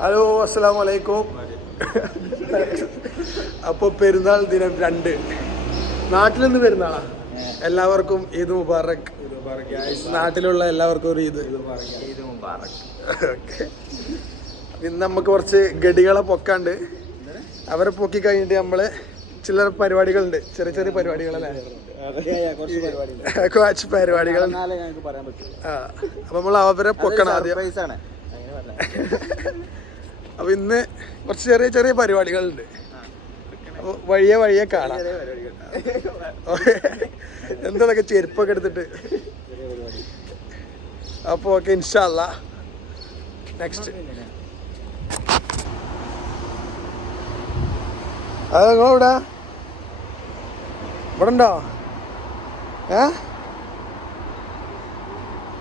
Hello അസ്സലാമു അലൈക്കും. അപ്പോൾ പെരുന്നാൾ ദിനം 2 നാട്ടിൽ നിന്ന് പെരുന്നാളാ. എല്ലാവർക്കും ഈദ് മുബാറക്. നാട്ടിലുള്ള എല്ലാവർക്കും ഒരു ഈദ് മുബാറക്. ഓക്കെ, ഇന്ന് നമുക്ക് കുറച്ച് ഗഡികളെ പൊക്കാണ്ട്. അവരെ പൊക്കി കഴിഞ്ഞിട്ട് നമ്മള് ചില പരിപാടികളുണ്ട്, ചെറിയ ചെറിയ പരിപാടികളല്ലേ, കുറച്ച് പരിപാടികൾ. അപ്പൊ നമ്മൾ അവരെ പൊക്കണം ആദ്യം. അപ്പൊ ഇന്ന് കുറച്ച് ചെറിയ ചെറിയ പരിപാടികളുണ്ട്. അപ്പൊ വഴിയെ കാണാം. എന്തൊക്കെ ചെരുപ്പൊക്കെ എടുത്തിട്ട്. അപ്പൊ ഓക്കെ, ഇൻഷാ അല്ലാ. നെക്സ്റ്റ് അത് നിങ്ങളിവിടെ ഉണ്ടോ?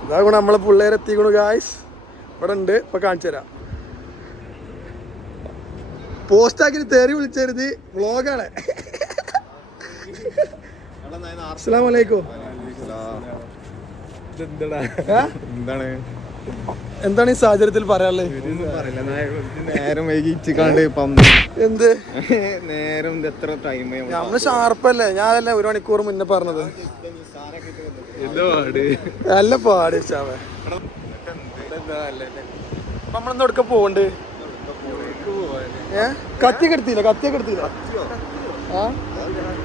ഇതാ കൂടെ നമ്മളെ പിള്ളേരെത്തിക്കണു ഗായ്സ്. ഇവിടെ ഉണ്ട്, ഇപ്പൊ കാണിച്ചു തരാം. പോസ്റ്റാക്കി തേറി വിളിച്ചരുത്, വ്ളോഗാണ്. അസ്സലാമു അലൈക്കും. എന്താണ് ഈ സാഹചര്യത്തിൽ പറയാനുള്ളത്? നേരം വൈകിച്ചിക്കാണ്ട് എന്ത് നേരം എത്ര ടൈം നമ്മള് ഷാർപ്പല്ലേ? ഞാനല്ലേ 1 മണിക്കൂർ മുന്നേ പറഞ്ഞത്. നല്ല പാട് ചാവേ. നമ്മളെന്താ എടുക്ക പോവണ്ട്? കത്തിയൊക്കെ എടുത്തില്ല.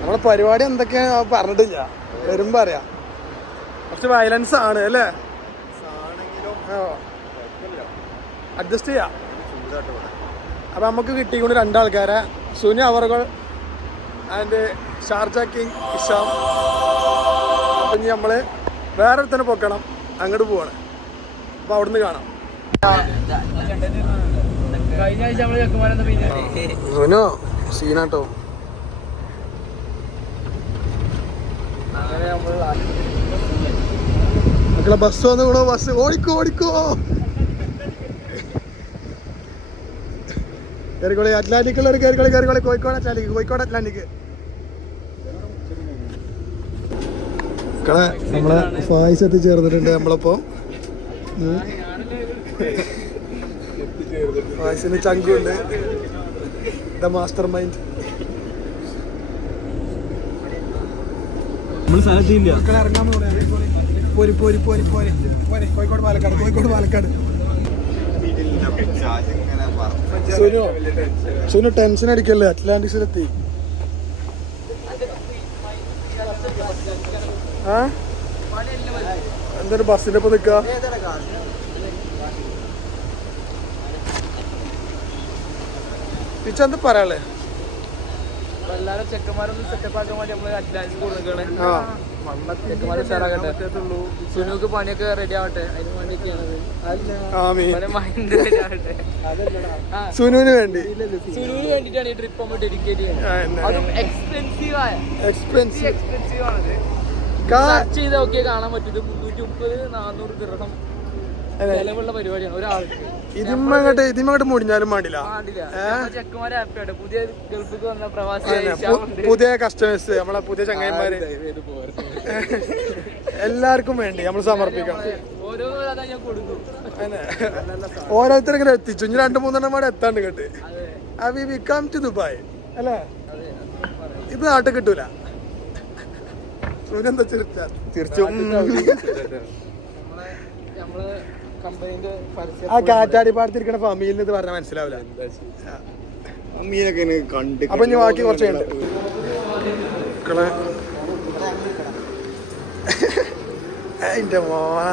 നമ്മളെ പരിപാടി എന്തൊക്കെയാ പറഞ്ഞിട്ടില്ല, വരുമ്പോ അറിയാം. കുറച്ച് വയലൻസ് ആണ് അല്ലേ? അഡ്ജസ്റ്റ് ചെയ്യാം. അപ്പൊ നമുക്ക് കിട്ടിക്കൊണ്ട് 2 ആൾക്കാരെ, സുനി അവർകൾ ആൻഡ് ഷാർജ കിങ് ഇഷാം. അപ്പൊ ഇനി നമ്മള് വേറെ തന്നെ പൊക്കണം, അങ്ങോട്ട് പോവാണ്. അപ്പൊ അവിടുന്ന് കാണാം. സുനോ സീനാട്ടോ. മക്കളെ ബസ് വന്നു കൂടോ, ബസ് ഓടിക്കോ. കയറിക്കോളി, അറ്റ്ലാന്റിക്കുള്ളവർ കയറിക്കോളി. കോഴിക്കോട് അറ്റ്ലാന്റിക്. മക്കളെ നമ്മളെ ഫായിസ് എത്തിച്ചേർന്നിട്ടുണ്ട്. നമ്മളപ്പോ ഫായിസിന് ചങ്കുണ്ട്, ദ മാസ്റ്റർ മൈൻഡ്. ഇറങ്ങാൻ പോരി. കോഴിക്കോട് പാലക്കാട്. സുനു ടെൻഷൻ അടിക്കല്ലേ, അറ്റ്ലാന്റിക്സിലെത്തി. എന്തൊരു ബസ്സിന്റെ ഒപ്പം നിക്ക. പിച്ച എന്താ പറയാളേ? എല്ലാരും ചെക്കന്മാരൊന്നും സെറ്റപ്പ് ആക്കാൻ വേണ്ടി നമ്മള് അറ്റ്ലാന്റിക് കൊടുക്കണേ. സുനുക്ക് പണിയൊക്കെ റെഡി ആവട്ടെ, അതിന് വേണ്ടിയൊക്കെയാണത്. സുനുവിന് വേണ്ടി, സുനുവിന് വേണ്ടിട്ടാണ് ഈ ട്രിപ്പ് നമ്മൾ ഡെഡിക്കേറ്റ് ചെയ്യുന്നത്. അതും എക്സ്പെൻസീവ് ആണത്. സെർച്ച് ചെയ്ത് നോക്കിയാൽ കാണാൻ പറ്റും. ഇത് 330-400 ദിർഹം ചെലവുള്ള പരിപാടിയാണ് ഒരാൾക്ക്. ഇതിമങ്ങോട്ട് മുടിഞ്ഞാലും മാണ്ടില്ല. ചെക്കന്മാരെ ഹാപ്പിയാണ്. പുതിയ ഗൾഫിൽ വന്ന പ്രവാസി, പുതിയ കസ്റ്റമേഴ്സ്, നമ്മളെ പുതിയ ചങ്ങായിമാര്, എല്ലാവർക്കും വേണ്ടി നമ്മൾ സമർപ്പിക്കണം. ഓരോരുത്തരെങ്കിലും എത്തിച്ചു. ഇനി 2-3 മാടെ എത്താണ്ട് കേട്ട്. വി കം ടു ദുബായ് അല്ലേ? ഇത് നാട്ടിൽ കിട്ടൂല. സൂര്യന്താ തീർച്ചയായും ആ കാറ്റാടി പാടത്തിരിക്കണ ഫാമിലിന്ന് ഇത് പറഞ്ഞാൽ മനസ്സിലാവില്ല. അപ്പൊ ഇനി ബാക്കി കുറച്ചുണ്ട്. എന്റെ മോന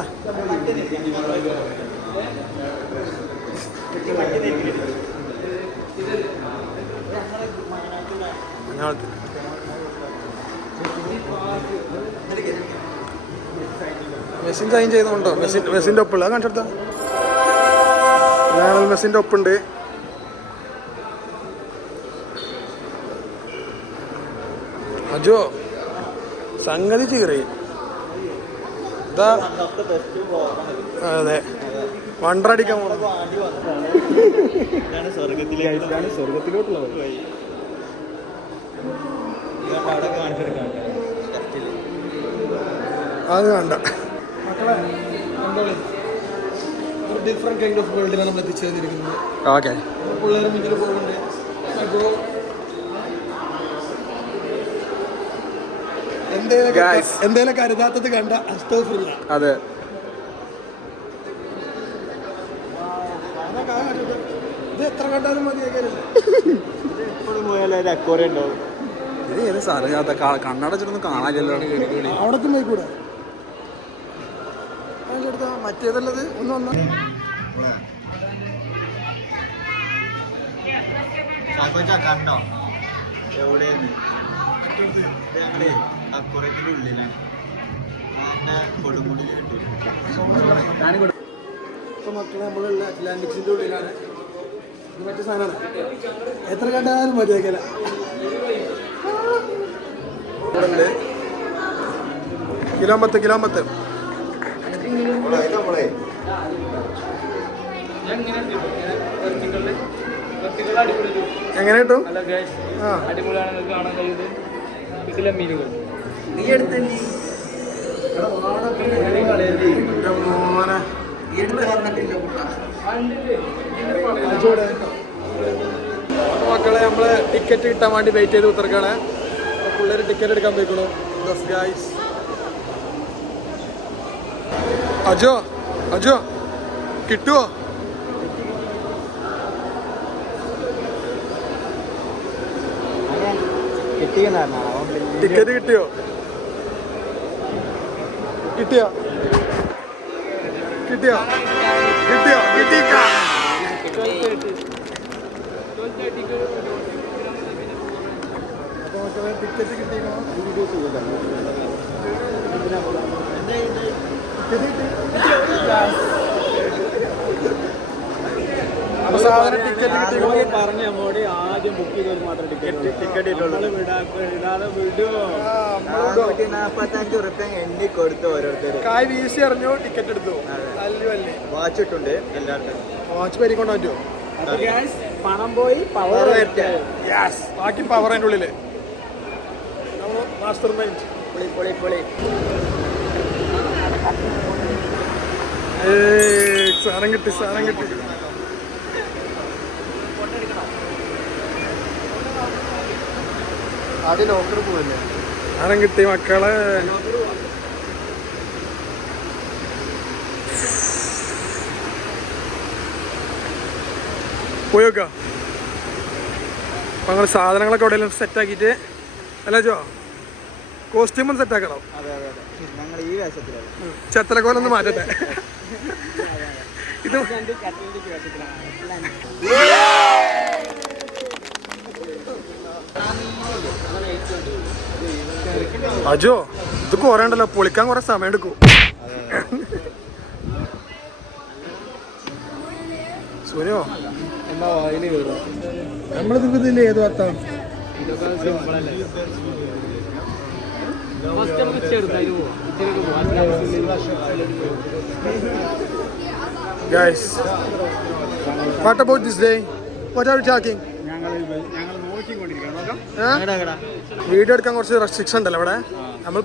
മെസ്സിൻ സൈൻ ചെയ്തുകൊണ്ടോ? മെസ്സിന്റെ ഒപ്പുള്ള കാണിച്ചെടുത്ത മെസ്സിന്റെ ഒപ്പുണ്ട്. അജോ സംഗതി ചീറി. അതെ, വണ്ടടിക്കാൻ പോണം. സ്വർഗത്തിലോട്ടുള്ള അത് വേണ്ട. മക്കളെ ഡിഫറെന്റ് കൈൻഡ് ഓഫ് വേൾഡിലാണ് നമ്മൾ എത്തിച്ചേർന്നിരിക്കുന്നത്. ഓക്കെ പിള്ളേർ മുന്നിൽ പോകുന്നുണ്ട്. അപ്പോൾ എന്തേലും കരുതാത്തത് കണ്ട അസ്തോഫില്ല. അതെ ഇത് എത്ര കണ്ടാലും മതിയാക്കില്ല. എപ്പോഴും പോയാലും അക്വറിയം ഉണ്ടാവും. ഇത് ഏത് സാറ് കണ്ണടച്ചിട്ടൊന്നും കാണാനില്ലല്ലോ. അവിടെ പോയി കൂടെ മറ്റേതല്ലത് ഒന്ന് വന്ന കണ്ടോ എവിടെയാണ് ഞങ്ങള് അക്വറിയത്തിന്റെ ഉള്ളിലാണ്. കൊടുമുടിയിൽ കിട്ടും. ഇപ്പൊ മക്കളെ നമ്മളുള്ള അറ്റ്ലാന്റിക്സിന്റെ ഉള്ളിലാണ്. ഇത് മറ്റേ സാധനമാണ്. എത്ര കണ്ടാലും മതിയാക്കല. കിലോമത്ത് എങ്ങനെ കിട്ടും? അടിപൊളിയാണ് കാണാൻ കഴിയുന്നത്. ഇതിലെ മീനുകൾ മക്കളെ നമ്മള് ടിക്കറ്റ് കിട്ടാൻ വേണ്ടി വെയിറ്റ് ചെയ്ത് കുത്തിറക്കാണ്. പിള്ളേര് ടിക്കറ്റ് എടുക്കാൻ പോയിക്കണു. അജോ കിട്ടുവോ? ടിക്കറ്റ് കിട്ടിയോ? ടിക്കറ്റ് കിട്ടിയോ? അപ്പൊ സാധാരണ ടിക്കറ്റ് കിട്ടിയോ? പറഞ്ഞ നമ്മോട് ആദ്യം ബുക്ക് ചെയ്തവർക്ക് മാത്രം ടിക്കറ്റ് വിടാതെ വിടുമോ? 45 എണ്ണി കൊടുത്തു ഓരോരുത്തർ. കായ് വീശി അറിഞ്ഞോ ടിക്കറ്റ് എടുത്തു. വാച്ച് ഇട്ടുണ്ട് എല്ലാവർക്കും. വാച്ച് പരിക്കൊണ്ട് പറ്റുമോ? പണം പോയി പവർ ബാക്കി പവർ അതിൻ്റെ ഉള്ളില്. Master mind. സാധനം കിട്ടി. ആദ്യം ലോക്കർ പോവല്ലേ? സാധനം കിട്ടി മക്കളെ. പോയോക്ക. അപ്പൊ ഞങ്ങൾ സാധനങ്ങളൊക്കെ എവിടെയെങ്കിലും സെറ്റാക്കിയിട്ട് അല്ല ജോ കോസ്റ്റ്യൂം ഒന്ന് സെറ്റാക്കണം. ഞങ്ങൾ ഈ വേഷത്തിലാണ്. ചത്രക്കോലൊന്ന് മാറ്റട്ടെ. ഇത് അജോ ഇത് കൊറേ ഉണ്ടല്ലോ, പൊളിക്കാൻ കുറെ സമയം എടുക്കും. സുനോ നമ്മളിതിൽ ഏത് വാർത്ത? Guys, what about this day? What are you talking? Video എടുക്കാൻ കുറച്ച് റെസ്ട്രിക്ഷൻ ഉണ്ടല്ലോ ഇവിടെ. നമ്മൾ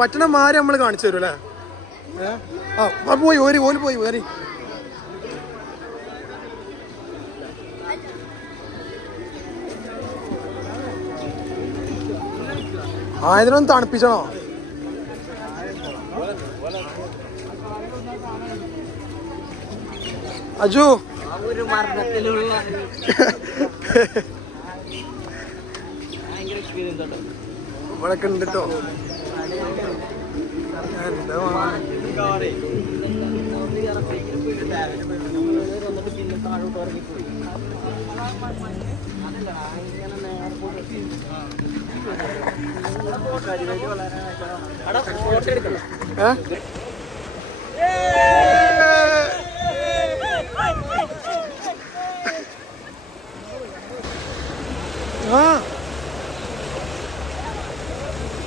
പറ്റണ മാറി നമ്മൾ കാണിച്ചു തരും അല്ലേ? പോയി ഓല് പോയി വേറി. ഇതിനൊന്ന് തണുപ്പിച്ചണോ? അജു ഒരു മരണത്തിലുള്ള ഇവിടൊക്കെ ഉണ്ട് കേട്ടോ.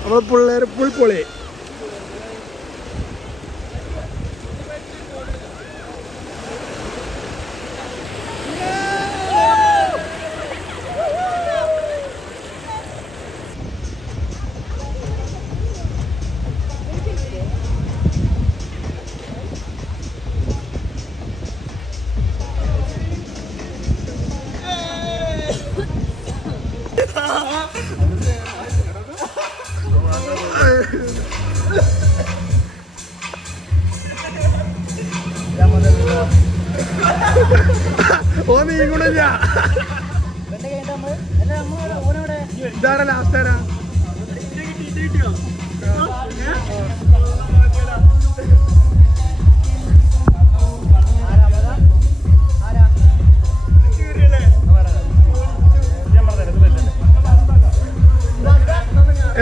നമ്മളെ പിള്ളേരെ പൊളി. ഓ നീങ്ങണില്ല. ഇതാരാ ലാസ്റ്റ് ആരാ?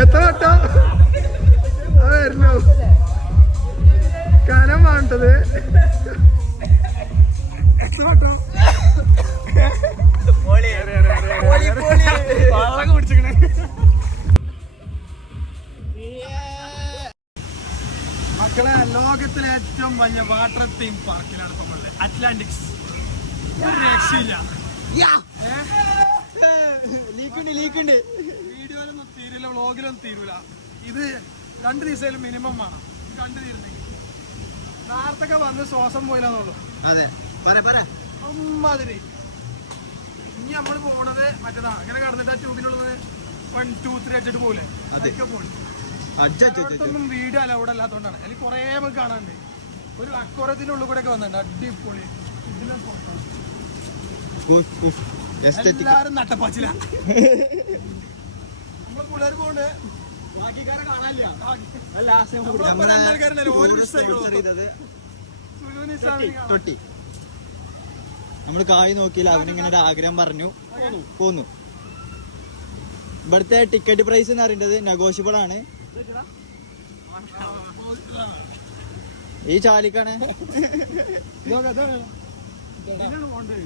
എത്ര വട്ടം വരുന്നു കനം വേണ്ടത്? എത്ര വട്ടം മക്കളെ, ലോകത്തിലെ ഏറ്റവും വലിയ വാട്ടർ തീം പാർക്കിലാണ് ഇപ്പൊ ഉള്ളത്. അറ്റ്ലാന്റിക്സ്. ഒരു രക്ഷയില്ല. വീഡിയോയിലൊന്നും തീരില്ല, വ്ളോഗിലൊന്നും തീരൂല. ഇത് 2 ദിവസമായാലും മിനിമം വേണം കണ്ടു തീരുന്നെങ്കിൽ. നേരത്തൊക്കെ വന്ന് ശ്വാസം പോയില്ലെന്നുള്ളൂ. അമ്മാതിരി. ഇനി നമ്മൾ പോണത് മറ്റേതാ, അങ്ങനെ കടന്നിട്ട് ആ ട്യൂബിനുള്ളത് 1 2 3 അടിച്ചിട്ട് പോലെ അതൊക്കെ പോയി. അടുത്തൊന്നും വീഡിയോ അലൗഡ് അല്ലാത്തതുകൊണ്ടാണ്. അതിൽ കുറേ നമുക്ക് കാണാനുണ്ട്. ഒരു അക്വറത്തിന്റെ ഉള്ളിൽ കൂടെ ഒക്കെ വന്നിട്ടുണ്ട്. അടിപൊളി. എല്ലാരും നട്ടപ്പാച്ചില്ല. നമ്മളെ പിള്ളേർ പോണ്ട്. ബാക്കിക്കാരെ കാണാനില്ല. നമ്മള് കായ് നോക്കിയില്ല, അവനിങ്ങനെ ഒരു ആഗ്രഹം പറഞ്ഞു പോന്നു. ഇവിടുത്തെ ടിക്കറ്റ് പ്രൈസ് എന്ന് പറയുന്നത് നെഗോഷ്യബിൾ ആണ്. ഈ ചാലിക്കാണ്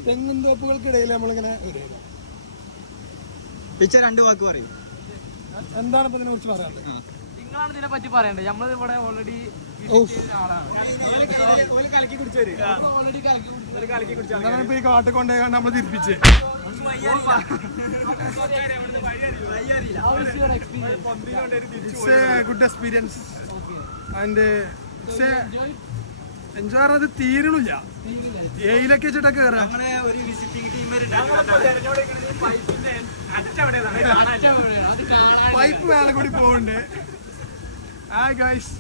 തെങ്ങും തോപ്പുകൾക്കിടയിൽ നമ്മളിങ്ങനെ പിച്ച 2 വാക്ക് പറയും. എന്താണ് ഇപ്പൊ ഇതിനെ കുറിച്ച് പറയാനുള്ളത്? നിങ്ങളാണ് ഇതിനെ പറ്റി പറയണ്ടത്. നമ്മൾ ഇവിടെ ഓൾറെഡി ഈ കാട്ടിൽ കൊണ്ടുപോയി നമ്മൾ തിരിപ്പിച്ച് ഗുഡ് എക്സ്പീരിയൻസ് ആൻഡ് എൻജോയ് അത് തീരണില്ല. ഏയിലൊക്കെ വെച്ചിട്ടൊക്കെ കയറാം. പൈപ്പ് വേറെ കൂടി പോവുണ്ട്. Hi guys.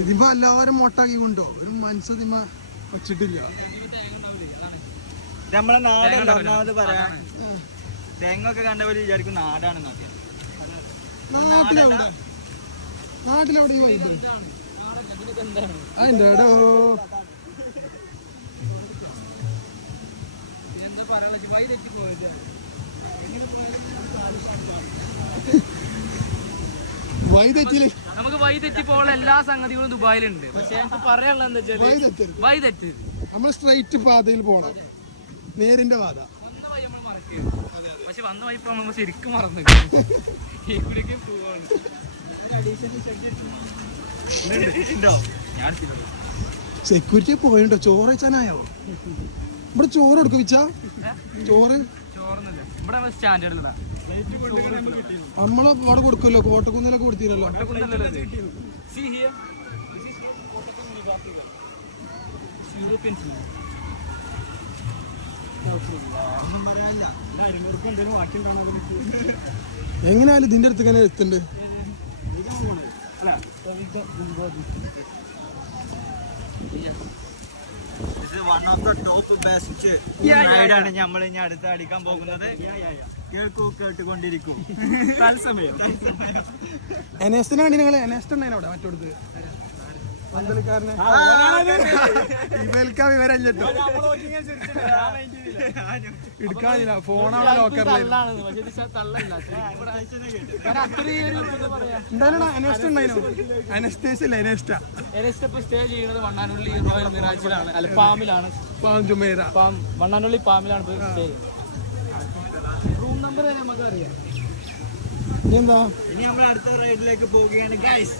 ഇതിപ്പോ എല്ലാവരും മൊട്ടാക്കി കൊണ്ടോ ഒരു മനസ്സതിമ വച്ചിട്ടില്ല. നമ്മളെ നാടല്ല ഒന്നാമത് പറയാ. തെങ്ങൊക്കെ കണ്ടവര് വിചാരിക്കും നാടാണെന്നൊക്കെ. നാട്ടിലെവിടെ അതിന്റെ എടോ വൈതെറ്റില് നമുക്ക് വൈതെറ്റി പോലുള്ള എല്ലാ സംഗതികളും ദുബായിലുണ്ട്. പക്ഷെ എനിക്ക് പറയാനുള്ള എന്താ വെച്ചാൽ വൈതെറ്റ് നമ്മൾ സ്ട്രൈറ്റ് പാതയിൽ പോണം. നേരിന്റെ പാത. പക്ഷെ വന്ന വൈപ്പ് നമ്മൾ ശരിക്കും മറന്നു. സെക്യൂരിറ്റി പോയിട്ടോ? ചോറ് വെച്ചാനായോ? ഇവിടെ ചോറ് എടുക്കും വെച്ചാ ചോറ് ഇവിടെ സ്റ്റാൻഡേർഡില്ല. നമ്മള് അവിടെ കൊടുക്കല്ലോ, കോട്ടക്കുന്നിലൊക്കെ കൊടുത്തില്ലല്ലോ. എങ്ങനെയാലും ഇതിന്റെ അടുത്ത് ഇങ്ങനെ എത്തുന്നുണ്ട്. നമ്മൾ ഇനി അടുത്ത് അടിക്കാൻ പോകുന്നത്. കേട്ടുകൊണ്ടിരിക്കും. എനേസ്റ്റിനാണ് നിങ്ങൾ. എനേസ്റ്റ് ഉണ്ടായിരുന്നു അവിടെ മറ്റോടത്ത് പന്തളിക്കാരനെ. ഇവൽക്കാ വിവരം കേട്ടോ. എടുക്കാനില്ല. ഫോണാണ് ലോക്കറിൽ. എന്തായാലും എനേസ്റ്റ് ഉണ്ടായിരുന്നു. എനസ്റ്റേസ് ഇല്ല, എനേസ്റ്റ. സ്റ്റേ ചെയ്യുന്നത് വണ്ണാനുള്ളി റോയൽ മിറാജിലാണ്. അല്ല, പാമിലാണ്. ജുമേറ വണ്ണാനുള്ളി പാമിലാണ് സ്റ്റേ ചെയ്യുന്നത്. റൂം നമ്പർ നമുക്ക് അറിയാം. ഇതെന്താ? ഇനി നമ്മൾ അടുത്ത റൈഡിലേക്ക് പോവുകയാണ് ഗൈസ്.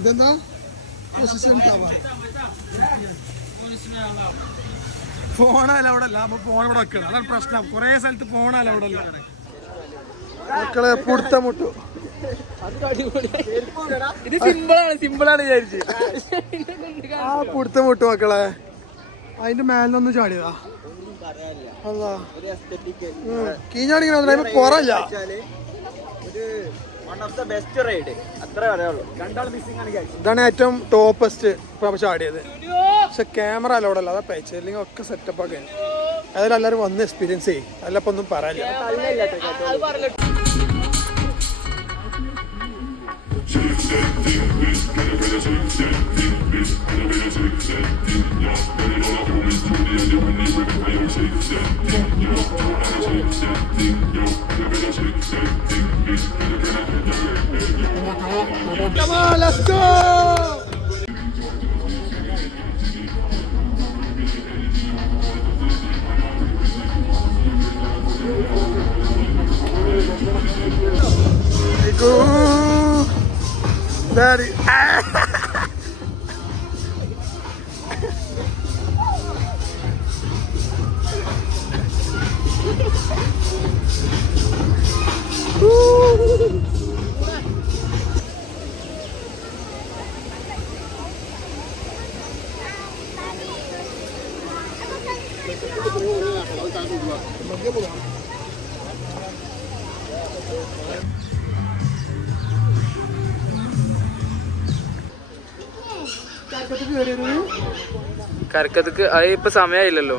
ഇതെന്താ? ഫോൺ അലൗഡ് അല്ല. അപ്പൊ ഫോൺ ഇവിടെ വെക്കണം. അതാണ് പ്രശ്നം. കുറെ സ്ഥലത്ത് ഫോൺ അലൗഡ് അല്ല. മക്കളെ പുടുത്ത മുട്ടു. ഇത് സിമ്പിളാണ് വിചാരിച്ചു. ആ പുടുത്ത മുട്ടു മക്കളെ. അതിന്റെ മേലൊന്ന് ചാടിയതാ. അതാ കീഞ്ഞാടിങ്ങനെ പുറല്ല. ഇതാണ് ഏറ്റവും ടോപ്പസ്റ്റ് ഇപ്പൊ ചാടിയത്. പക്ഷെ ക്യാമറ അലോഡല്ല, അതാ പേച്ച് അല്ലെങ്കിൽ ഒക്കെ സെറ്റപ്പ് ഒക്കെ. അതിൽ എല്ലാവരും വന്ന് എക്സ്പീരിയൻസ് ചെയ്യും. അല്ലപ്പോ ഒന്നും പറയാനില്ല. Come on, let's go! Daddy. കരക്കത്തേക്ക് അത് ഇപ്പൊ സമയമായില്ലല്ലോ.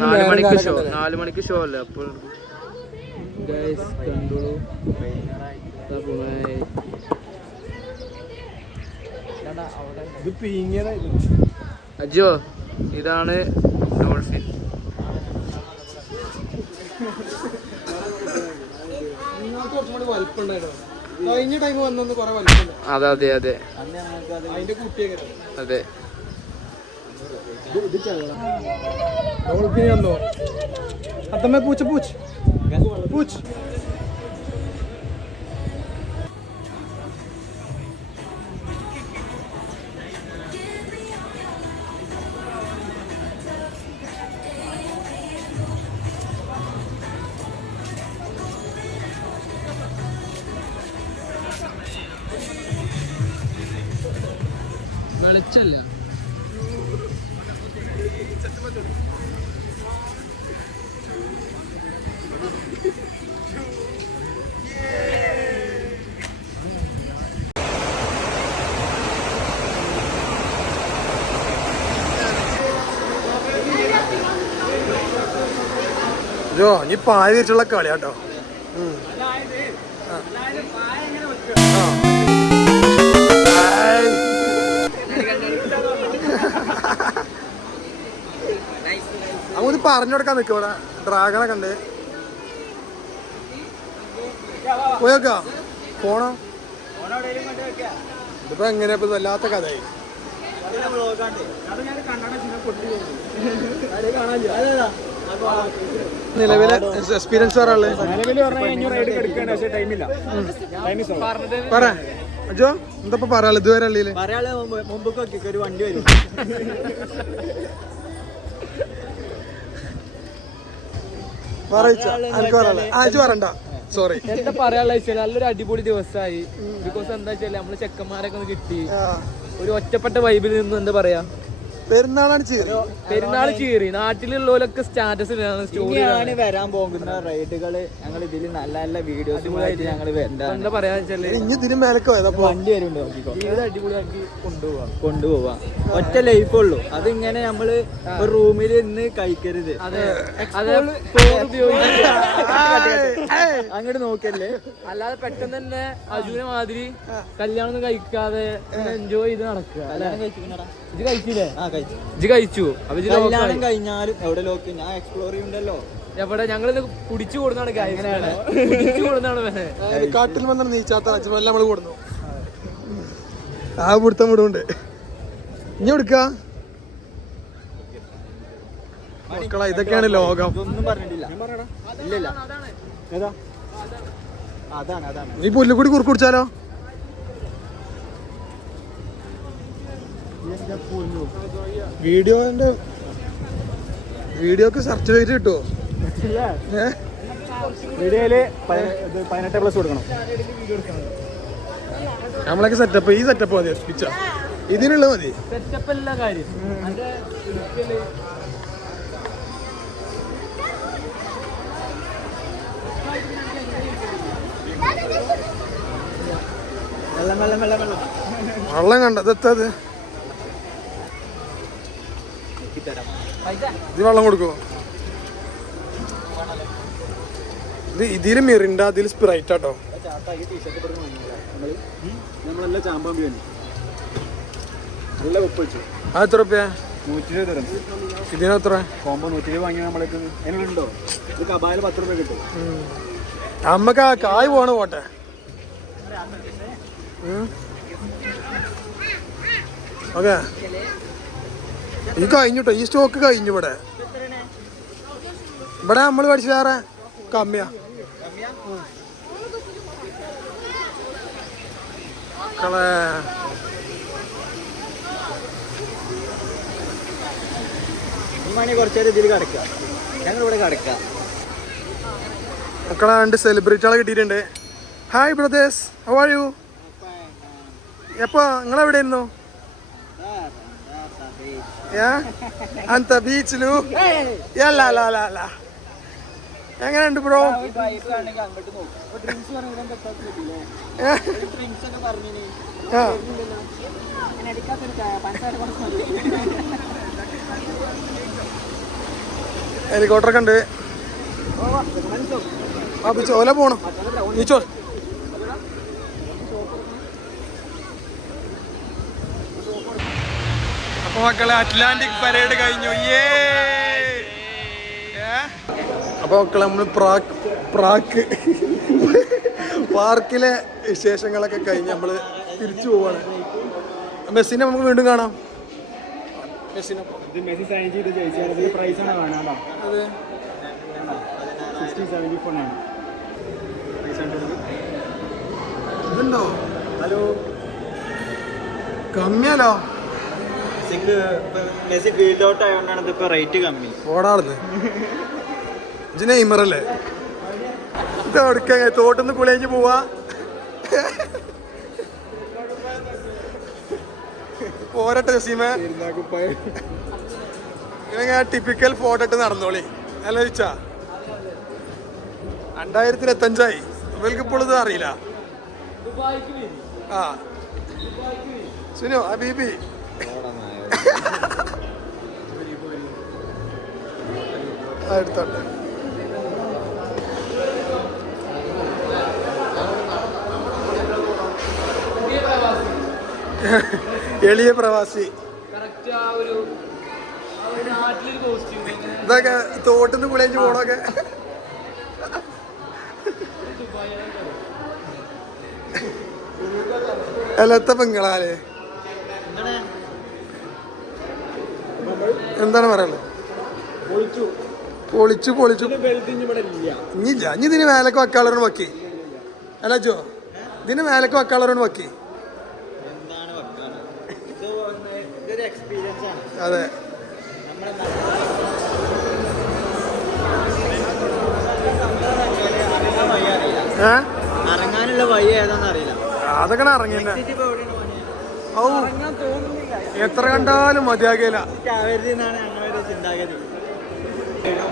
4 മണിക്ക് ഷോ, 4 മണിക്ക് ഷോ അല്ലേ. അപ്പോൾ അജോ ഇതാണ് ഡോൾഫിൻ. കഴിഞ്ഞ ടൈം വന്നു കുറെ വലിപ്പം. അതെ അതെ അതെ അതിന്റെ കുട്ടിയൊക്കെ അതെ. ഡോൾഫിൻ വന്നോ? അത്തമ്മ പൂച്ച പൂച്ച് പൂച്ച്. വെളിച്ചല്ല. ജോ നീ പായ വിരിച്ചുള്ള കളിയാട്ടോ. അങ്ങോട്ട് പറഞ്ഞു കൊടുക്കാൻ നിൽക്കും. ഇവിടെ ഡ്രാഗണൊക്കെ ഉണ്ട്. പോയേക്കാ പോണോ? ഇതിപ്പോ എങ്ങനെയാ ഇപ്പൊ വല്ലാത്ത കഥയായി. നിലവിലെ എക്സ്പീരിയൻസ് പറയാള് പറ അജോ. എന്താ പറയാള് ഇതുവരെ ഉള്ളില് ഒരു വണ്ടി വരും. പറയണ്ട. സോറി. എന്താ പറയാനുള്ള വെച്ചാൽ നല്ലൊരു അടിപൊളി ദിവസമായി. ബിക്കോസ് എന്താ വെച്ചാല് നമ്മള് ചെക്കന്മാരൊക്കെ ഒന്ന് കിട്ടി. ഒരു ഒറ്റപ്പെട്ട വൈബിൽ നിന്ന് എന്താ പറയാ, പെരുന്നാളാണ് പെരുന്നാൾ ചീറി. നാട്ടിലുള്ളവരൊക്കെ സ്റ്റാറ്റസ് സ്റ്റോറിയാണ് വരാൻ പോകുന്ന റൈഡുകള്. ഞങ്ങൾ ഇതിൽ നല്ല നല്ല വീഡിയോസ് ഞങ്ങൾ എന്താ പറയാ വെച്ചാല് വണ്ടി വരുന്നുണ്ട് അടിപൊളിയാക്കി കൊണ്ടുപോവാ. ഒറ്റ ലൈഫ് ഉള്ളൂ. അതിങ്ങനെ നമ്മള് ഒരു റൂമിൽ ഇന്ന് കഴിക്കരുത്. അങ്ങോട്ട് നോക്കല്ലേ. അല്ലാതെ പെട്ടെന്ന് തന്നെ അജുവിനെ മാതിരി കല്യാണം ഒന്നും കഴിക്കാതെ എൻജോയ് ചെയ്ത് നടക്കുക. ഇത് കഴിച്ചില്ലേ? ഇജ് കഴിച്ചു. അപ്പൊ കല്യാണം കഴിഞ്ഞാലും എവിടെ ലോക്ക് ഞാൻ എക്സ്പ്ലോർ ചെയ്യുന്നുണ്ടല്ലോ. എവിടെ ഞങ്ങളിന്ന് കുടിച്ചു കൊടുന്നാണ് കുടിച്ചു കൊടുന്നാണ് കാട്ടിൽ വന്ന നീച്ചാത്ത അച്ഛനെല്ലാം നമ്മള് കൊടുന്നു. ആ പിടുത്തം വിടുണ്ട്. ഇനി എടുക്ക മക്കളാ, ഇതൊക്കെയാണ് ലോകം. ഒന്നും പറഞ്ഞിട്ടില്ല. ഇല്ലല്ല ഏതാ? അതാണ്. നീ പുല്ലുകൂടി കുറുക്ക് കുടിച്ചാലോ? വീഡിയോക്ക് സെർച്ച് ചെയ്തിട്ട് കിട്ടുമോ? വീഡിയോയില് 18+ കൊടുക്കണം. നമ്മളൊക്കെ സെറ്റപ്പ്. ഈ സെറ്റപ്പ് മതി. ഇതിനുള്ള മതി. സെറ്റപ്പ് എല്ലാ കാര്യം. വെള്ളം കണ്ട ഇതെത്തത് ഇത് വെള്ളം കൊടുക്കുമോ? ഇത് ഇതില് മിറിണ്ട, അതിൽ സ്പ്രൈറ്റ് ആട്ടോ. നമ്മളെല്ലാം ചാമ്പാമ്പി നല്ല ഉപ്പ് വെച്ചു. അത് എത്ര റുപ്യ? 120 തരം. ഇതിനെത്ര? കോമ്പോ 120 വാങ്ങിയാൽ നമ്മളേക്ക് അതിനുണ്ടോ? ഇത് കബായിൽ 10 രൂപ കിട്ടും. നമ്മക്ക് ആ കായ് പോണ പോട്ടെ. ഓക്കെ, ഈ കഴിഞ്ഞിട്ടോ, ഈ സ്റ്റോക്ക് കഴിഞ്ഞു. ഇവിടെ നമ്മൾ പഠിച്ച വേറെ കമ്മിയാ. മക്കളെ കുറച്ചേരം ഇതിൽ കിടക്കുക, ഞങ്ങളിവിടെ കിടക്കുക. മക്കളെ 2 സെലിബ്രിറ്റികളെ കിട്ടിയിട്ടുണ്ട്. Hi brothers, how are you? എപ്പോ നിങ്ങളെവിടെയായിരുന്നു? അന്ത ബീച്ചിലു എങ്ങനെയുണ്ട് ബ്രോ? ഹെലികോപ്റ്ററൊക്കെ ഉണ്ട്. ചോല പോണം. നീ ചോ അപ്പൊ മക്കളെ അറ്റ്ലാന്റിക് പരേഡ് കഴിഞ്ഞു. അപ്പൊ മക്കളെ നമ്മള് പാർക്കിലെ വിശേഷങ്ങളൊക്കെ കഴിഞ്ഞ് നമ്മള് തിരിച്ചു പോവാണ്. മെസ്സിനെ നമുക്ക് വീണ്ടും കാണാം. മെസ്സിനെ മെസ്സി സൈൻ ചെയ്ത് ജയിച്ചാൽ പ്രൈസാണ് വേണം. അതെ, 60-74 ഇതുണ്ടോ? ഹലോ, കമ്മിയാലോ? മെസ്സി ഫീൽഡ് ഔട്ട് ആയതുകൊണ്ടാണ് ഇതിപ്പോ റേറ്റ് കമ്മി. ഓടാടുന്ന് നെയ്മറല്ലേ? ഇത് എടുക്ക തോട്ടിന്ന് കുളിയേക്ക് പോവാ. പോരട്ടെ ജസീമേ, ടിപ്പിക്കൽ ഫോട്ടോ ഇട്ട് നടന്നോളി. അല്ല ചോദിച്ചാ 2025 ഇവർക്ക് ഇപ്പോൾ ഇത് അറിയില്ല. ആ സുനു ഹബീബി എടുത്തോട്ടെ. എളിയ പ്രവാസി ഇതൊക്കെ തോട്ടിന്ന് കുളിയേക്ക് പോണൊക്കെ. എലത്ത പെങ്ങളാലേ എന്താണ് പറയുന്നത്? പൊളിച്ചു ഇനിയില്ല. ഇനി ഇതിന് മേലക്ക് വക്കാളറോണ് വക്കി. അല്ല ജോ, ഇതിന് മേലക്ക് വക്കാളറോണ് വക്കി. അതെ, ഇറങ്ങാനുള്ള വഴി ഏതാന്ന് അറിയില്ല. അതൊക്കെ ഇറങ്ങില്ല. ഓ, എത്ര കണ്ടാലും മതിയാകില്ല. ഞങ്ങളുടെ ചിന്താഗതി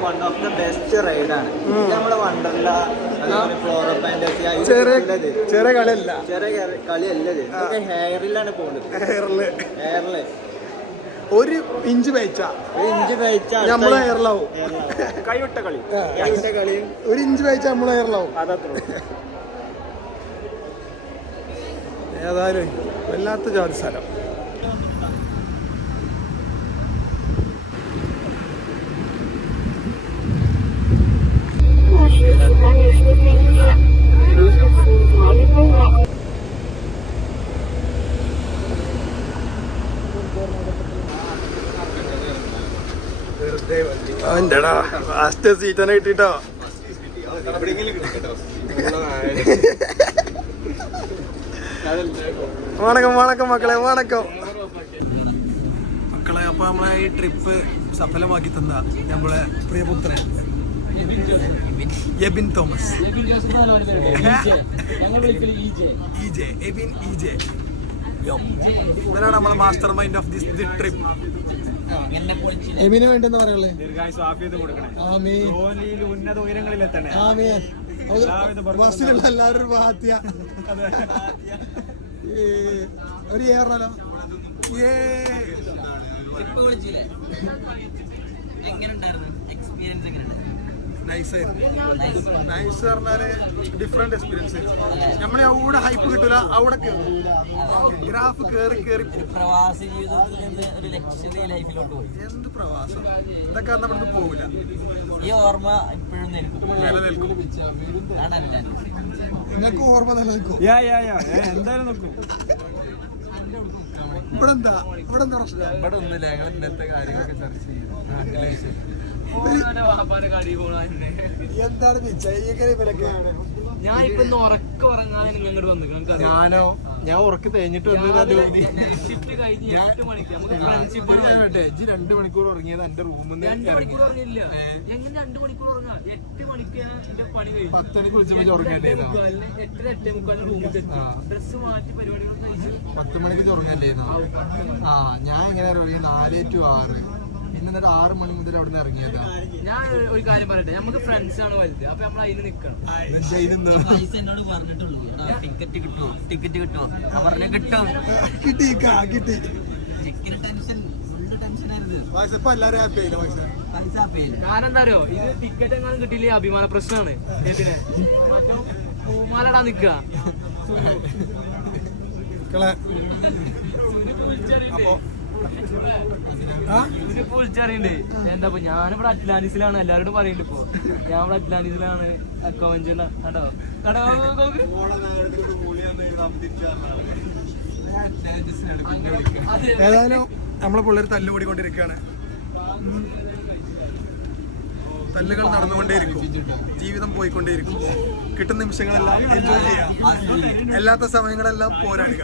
വൺ ഓഫ് ദ ബെസ്റ്റ് റൈഡാണ് നമ്മളെ വണ്ടർല, ഫ്ലോറ ഫാന്റസി. ചെറിയ കളിയല്ല, ചെറിയ കളിയല്ലത്. ഹെയറിലാണ് പോകുന്നത്. ഹെയറില് 1 ഇഞ്ച് വെച്ചാ നമ്മള് ഹെയറിലാവും. കൈവിട്ട കളി 1 ഇഞ്ച് വെച്ചാ നമ്മള് ഹെയറിലാവും. ഏതായാലും വല്ലാത്ത ജാതി സ്ഥലം. അവൻ്റെടാ ലാസ്റ്റ് സീറ്റനെ കിട്ടിട്ടോ. വണക്കം വണക്കം മക്കളെ, വണക്കം മക്കളെ. അപ്പൊ നമ്മളെ ഈ ട്രിപ്പ് സഫലമാക്കി തന്ന നമ്മളെ പ്രിയപുത്രൻ എബിൻ തോമസ്, ഇവനാണ് നമ്മളെ master mind of this trip. എബിന് വേണ്ടി എന്താ പറയുള്ളേ? ഉന്നത ഉയരങ്ങളിലെത്തണേ. ബസ്സിലുള്ള എല്ലാവരും ഒരു ഏറല്ലോ നൈസ് പറഞ്ഞാല് ഡിഫറെന്റ് എക്സ്പീരിയൻസ്. നമ്മളെ അവിടെ ഹൈപ്പ് കിട്ടൂല, അവിടെ ഗ്രാഫ് കേറി കേറി പ്രവാസി ജീവിതത്തിൽ നിന്ന് ഒരു ലക്ഷറി ലൈഫിലോട്ട് പോയി. എന്ത് പ്രവാസം, ഇതൊക്കെ നമ്മുടെ പോവില്ല. ഈ ഓർമ്മ ഇപ്പോഴും നിലനിൽക്കും. നിങ്ങൾക്ക് ഓർമ്മ നിലനിൽക്കും. എന്തായാലും നോക്കും. ഇവിടെ എന്താ പ്രശ്നം? ഇവിടെ ഒന്നുമില്ല, ഞങ്ങൾ ഇന്നത്തെ കാര്യങ്ങളൊക്കെ ചർച്ച ചെയ്യും. എന്താണ് ഇവരൊക്കെ? ഞാൻ ഇപ്പൊ ഉറങ്ങാതെ നിങ്ങൾ വന്നു. ഞാൻ ഉറക്ക് തേഞ്ഞിട്ട് വന്നത് 8 മണിക്ക് 2 മണിക്കൂർ ഉറങ്ങിയത് എന്റെ റൂമിൽ 2 മണിക്കൂർ ഉറങ്ങില്ല. എങ്ങനെ 2 മണിക്കൂർ ഉറങ്ങാം? 8 മണിക്ക് എന്റെ പണി കഴിഞ്ഞു. 10 മണിക്ക് വിളിച്ചപ്പോൾ ഉറങ്ങാണ്ടായിരുന്നു. 8:45 റൂമിൽ ഡ്രസ് മാറ്റി പരിപാടികൾ 10 മണിക്ക് ഉറങ്ങാണ്ടായിരുന്നു. ഞാൻ എങ്ങനെ 4 to 6 പിന്നെ 6 മണി മുതൽ അവിടെ നിന്ന് ഇറങ്ങിയതാ. ഞാൻ ഒരു കാര്യം പറയട്ടെ, നമുക്ക് ഫ്രണ്ട്സ് ആണ് വലുത്. അപ്പൊ നമ്മൾ അതിന് നിക്കണം. എന്നോട് പറഞ്ഞിട്ടുള്ളൂ ടിക്കറ്റ് കിട്ടുമോ ഞാൻ പറഞ്ഞ കിട്ടും. കിട്ടി. ടെൻഷൻ ഫുള്ള് ടെൻഷനായിരുന്നു. കാരണം എന്താ അറിയോ, ഇത് ടിക്കറ്റ് എങ്ങാനും കിട്ടിയില്ലേ അഭിമാന പ്രശ്നമാണ്. ഇതിന് മറ്റോ പൂമാലടാ നിക്ക. ഇതിപ്പോ വിളിച്ചറിയണ്ടേ എന്താ ഞാനിവിടെ അറ്റ്ലാന്റിസിലാണ്. എല്ലാവരോടും പറയുന്നുണ്ട് ഇപ്പൊ ഞാൻ ഇവിടെ അറ്റ്ലാന്റിസിലാണ്. അക്കോമഞ്ച കടോ ഏതായാലും നമ്മളെ പിള്ളേർ തല്ലുകൂടിക്കൊണ്ടിരിക്കുകയാണ്. തല്ലുകൾ നടന്നുകൊണ്ടേയിരിക്കും, ജീവിതം പോയിക്കൊണ്ടേയിരിക്കും. കിട്ടുന്ന നിമിഷങ്ങളെല്ലാം എൻജോയ് ചെയ്യാം, അല്ലാത്ത സമയങ്ങളെല്ലാം പോരാടുക.